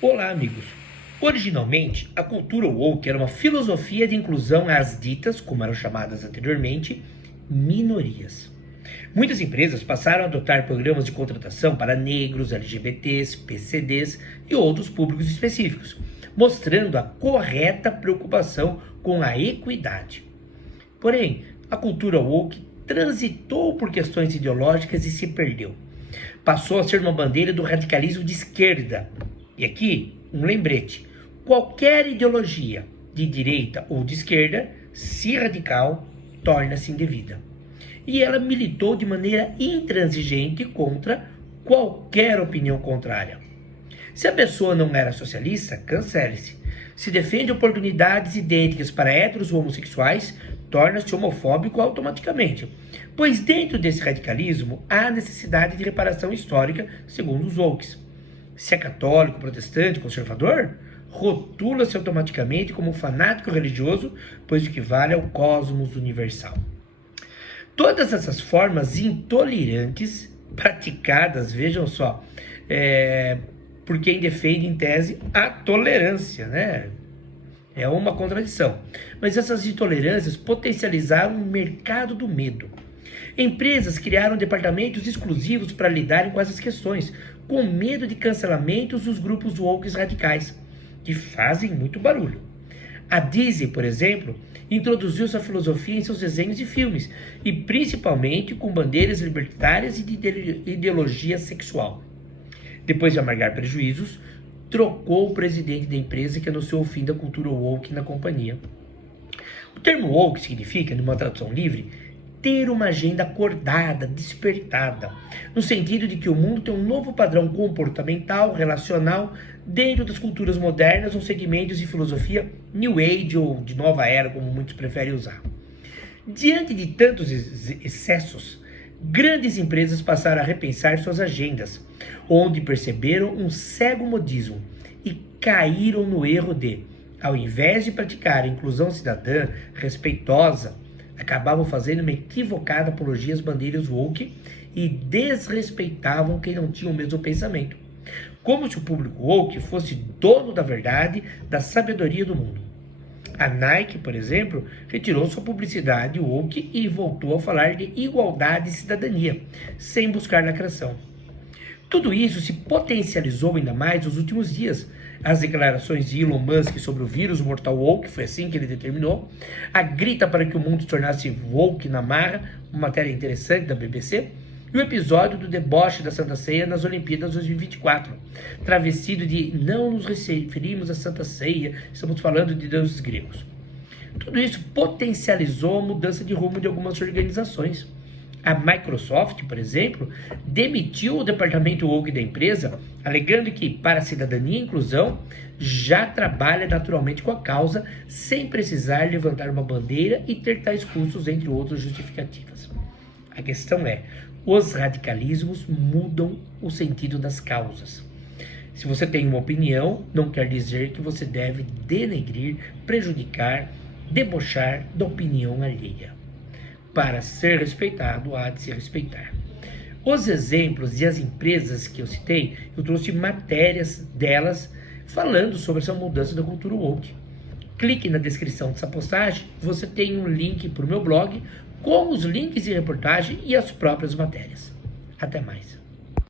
Olá, amigos. Originalmente, a cultura woke era uma filosofia de inclusão às ditas, como eram chamadas anteriormente, minorias. Muitas empresas passaram a adotar programas de contratação para negros, LGBTs, PCDs e outros públicos específicos, mostrando a correta preocupação com a equidade. Porém, a cultura woke transitou por questões ideológicas e se perdeu. Passou a ser uma bandeira do radicalismo de esquerda. E aqui, um lembrete: qualquer ideologia de direita ou de esquerda, se radical, torna-se indevida. E ela militou de maneira intransigente contra qualquer opinião contrária. Se a pessoa não era socialista, cancele-se. Se defende oportunidades idênticas para héteros ou homossexuais, torna-se homofóbico automaticamente. Pois dentro desse radicalismo há necessidade de reparação histórica, segundo os wokes. Se é católico, protestante, conservador, rotula-se automaticamente como fanático religioso, pois o que vale é o cosmos universal. Todas essas formas intolerantes praticadas, vejam só, por quem defende em tese a tolerância, né? É uma contradição. Mas essas intolerâncias potencializaram o mercado do medo. Empresas criaram departamentos exclusivos para lidarem com essas questões, com medo de cancelamentos dos grupos woke radicais, que fazem muito barulho. A Disney, por exemplo, introduziu essa filosofia em seus desenhos e filmes, e principalmente com bandeiras libertárias e de ideologia sexual. Depois de amargar prejuízos, trocou o presidente da empresa, que anunciou o fim da cultura woke na companhia. O termo woke significa, numa tradução livre, ter uma agenda acordada, despertada, no sentido de que o mundo tem um novo padrão comportamental, relacional, dentro das culturas modernas ou segmentos de filosofia New Age ou de nova era, como muitos preferem usar. Diante de tantos excessos, grandes empresas passaram a repensar suas agendas, onde perceberam um cego modismo e caíram no erro de, ao invés de praticar a inclusão cidadã respeitosa, acabavam fazendo uma equivocada apologia às bandeiras woke e desrespeitavam quem não tinha o mesmo pensamento, como se o público woke fosse dono da verdade, da sabedoria do mundo. A Nike, por exemplo, retirou sua publicidade woke e voltou a falar de igualdade e cidadania, sem buscar lacração. Tudo isso se potencializou ainda mais nos últimos dias. As declarações de Elon Musk sobre o vírus mortal woke, foi assim que ele determinou, a grita para que o mundo se tornasse woke na marra, uma matéria interessante da BBC, e o episódio do deboche da Santa Ceia nas Olimpíadas 2024, travestido de não nos referimos à Santa Ceia, estamos falando de deuses gregos. Tudo isso potencializou a mudança de rumo de algumas organizações. A Microsoft, por exemplo, demitiu o departamento woke da empresa, alegando que, para a cidadania e inclusão, já trabalha naturalmente com a causa, sem precisar levantar uma bandeira e ter tais custos, entre outras justificativas. A questão é, os radicalismos mudam o sentido das causas. Se você tem uma opinião, não quer dizer que você deve denegrir, prejudicar, debochar da opinião alheia. Para ser respeitado, há de se respeitar. Os exemplos e as empresas que eu citei, eu trouxe matérias delas falando sobre essa mudança da cultura woke. Clique na descrição dessa postagem, você tem um link para o meu blog, com os links de reportagem e as próprias matérias. Até mais.